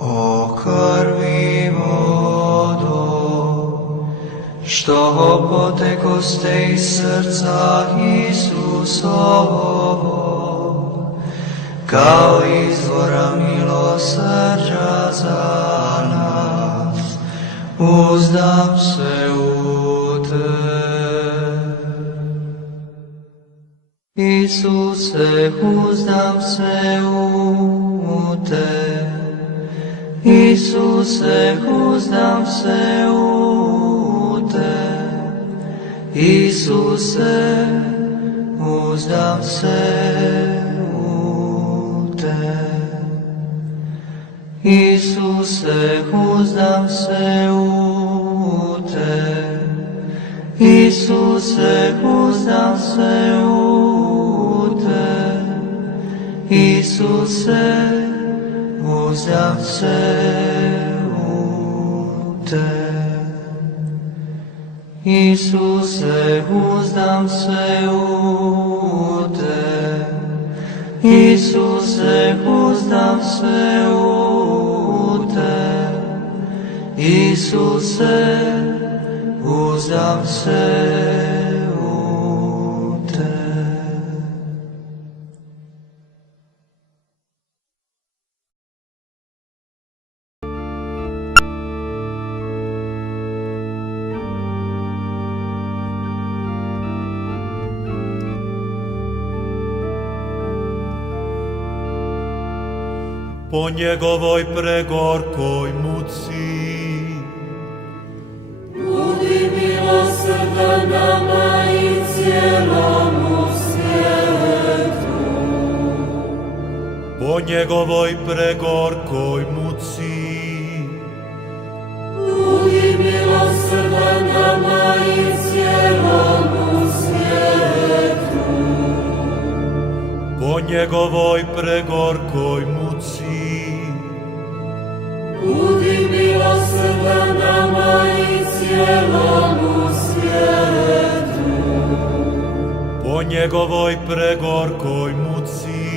O krvi vodo, što potekoste iz srca Isusovog, kao izvora milosrđa za nas, uzdam se u te. Isuse, uzdam se u te. Isuse, uzdam se u te. Isuse, uzdam se u te. Isuse, uzdam se u te. Isuse, uzdam se u te. Isuse, uzdam se u te. Isuse, uzdam se u te. Isuse, uzdam se u te. Isuse, uzdam se u te. Po njegovoj pregorkoj muci, budi milosrdan nama i cijelomu svijetu. po njegovoj pregorkoj muci, Budi milosrdan nama i cijelomu svijetu. po njegovoj pregorkoj muci, Budi milosrdan nama i cijelomu svijetu. po njegovoj pregorkoj muci,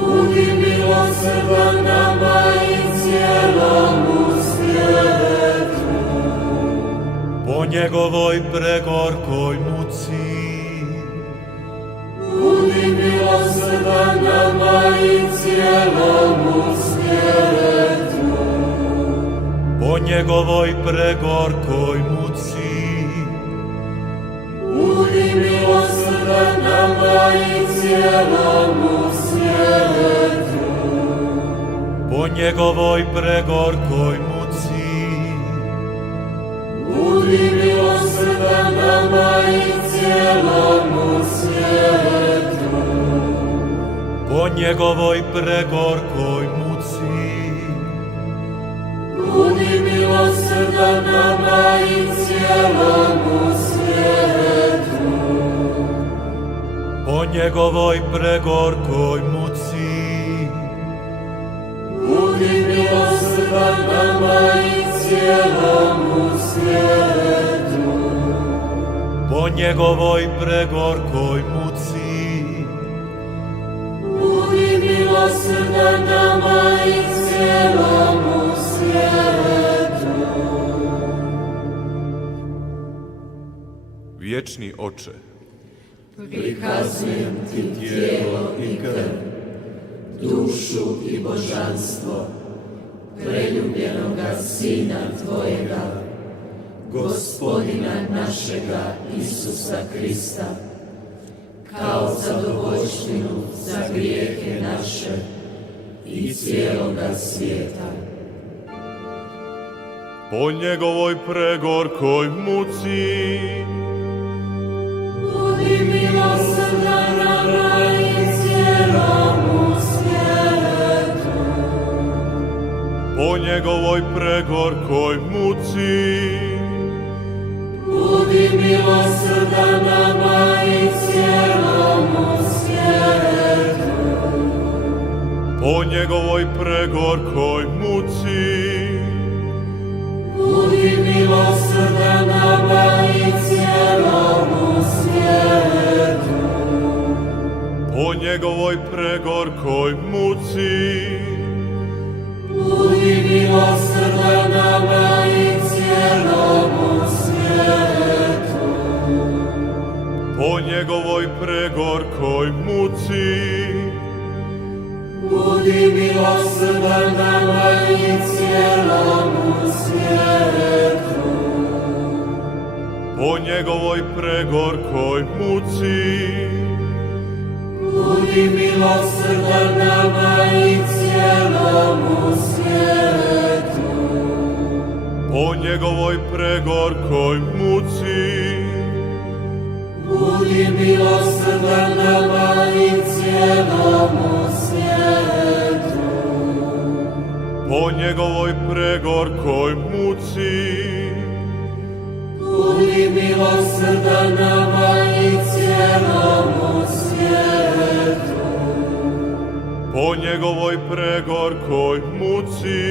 Budi milosrdan nama i cijelomu svijetu. po njegovoj pregorkoj muci, Budi milosrdan nama i cijelomu svijetu. po njegovoj pregorkoj muci, Budi milosrdan nama i cijelomu svijetu. po njegovoj pregorkoj muci, Budi milosrdan nama i cijelomu svijetu. po njegovoj pregorkoj muci, Budi milosrdan nama i cijelomu svijetu. po njegovoj pregorkoj muci, Budi milosrdan nama i cijelomu svijetu. po njegovoj pregorkoj muci, Budi milosrdan nama i cijelomu svijetu. Vječni Oče, Prikazujem ti tijelo i krv, dušu i božanstvo preljubljenoga Sina Tvojega, Gospodina našega Isusa Krista, kao zadovoljštinu za grijehe naše i cijeloga svijeta. po njegovoj pregorkoj muci, Budi milosrdan nama i cijelomu svijetu. po njegovoj pregorkoj muci, Budi milosrdan nama i cijelomu svijetu. po njegovoj pregorkoj muci, Budi milosrdan nama i cijelomu svijetu. po njegovoj pregorkoj muci, Budi milosrdan nama i cijelomu svijetu. Po njegovoj pregorkoj muci, Budi milosrdan nama i cijelomu svijetu. po njegovoj pregorkoj muci, Budi milosrdan nama i cijelomu svijetu. po njegovoj pregorkoj muci, Budi milosrdan nama i cijelomu svijetu. po njegovoj pregorkoj muci, Budi milosrdan nama i cijelomu svijetu. po njegovoj pregorkoj muci,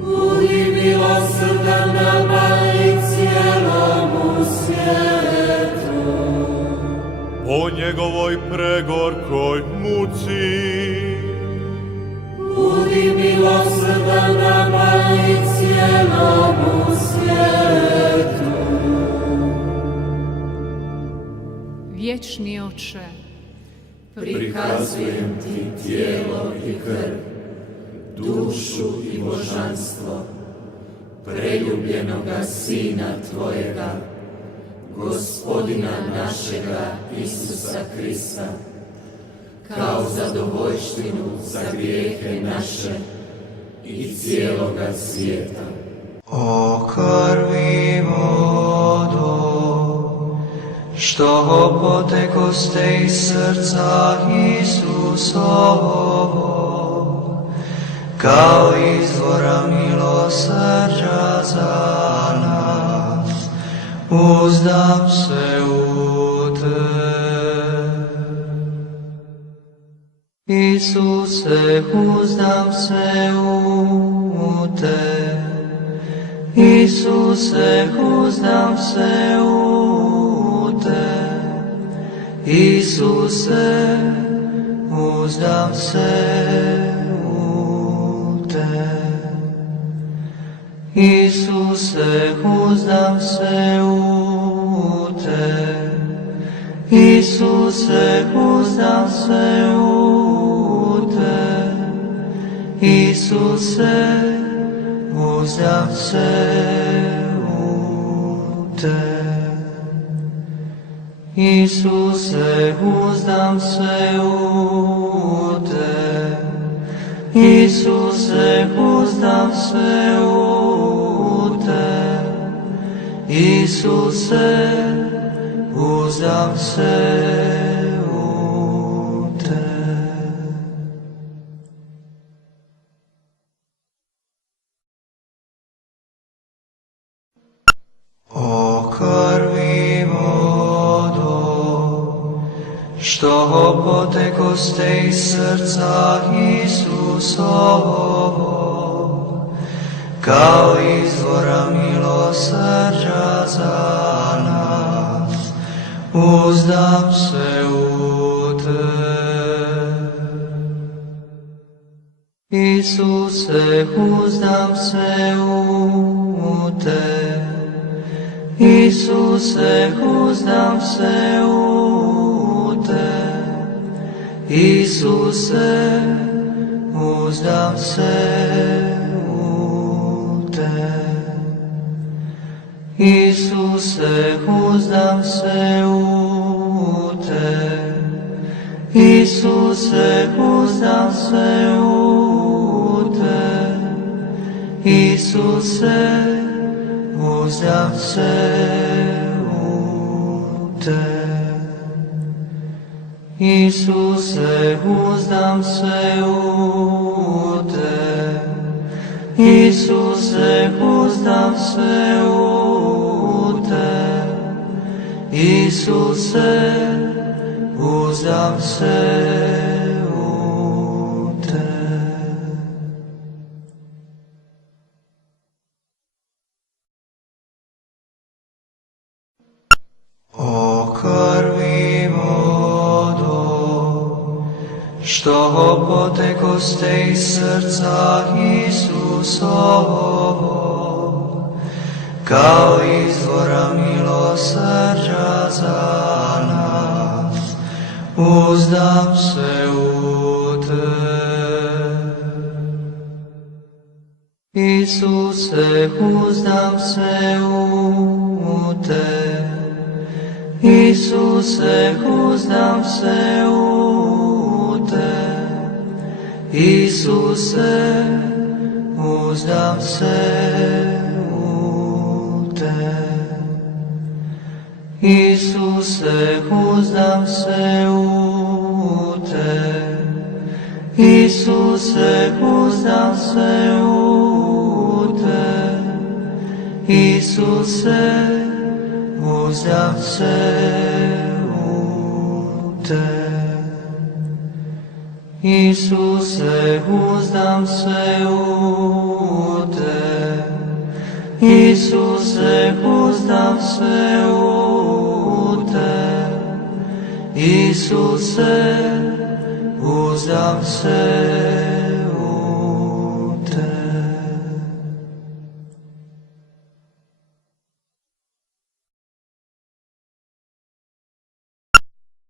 Budi milosrdan nama i cijelomu svijetu. po njegovoj pregorkoj muci, Budi milosrdan nama i cijelomu svijetu. Vječni Oče, Prikazujem ti tijelo i krv, dušu i božanstvo preljubljenoga Sina Tvojega, Gospodina našega Isusa Krista, kao zadovoljštinu za grijehe naše i cijeloga svijeta. O krvi i vodo, što potekoste iz srca Isusovog, kao izvora milosrđa za nas, uzdam se u te. Isuse, uzdam se u te. Isuse, uzdam se u te. Isuse, uzdam se u te. Isuse, uzdam se u te. Isuse, uzdam se u te. Isuse, uzdam se u te. Isuse, uzdam se u te. Isuse, uzdam se u te. Isuse, uzdam se u te. O krvi i vodo, što potekoste iz srca Isusovog, kao izvora milosrđa za nas, uzdam se u te. Isuse, uzdam se u te. Isuse, uzdam se u te. Isuse, uzdam se u te. Isuse, uzdam se u te. Isuse, uzdam se u te. Isuse, uzdam se u te. Isuse, uzdam se u te. Isuse, uzdam se u te. Isuse, uzdam se u te. O krvi i vodo, što potekoste iz srca Isusovog, kao izvora milosrđa za nas, uzdam se u Te. Isuse, uzdam se u Te. Isuse, uzdam se u Te. Isuse, uzdam se u Te. Isuse, uzdam se u Te. Isuse, uzdam se u Te. Isuse, uzdam se u Te. Isuse, uzdam se u Te. Isuse, uzdam se u Te. Isuse, uzdam se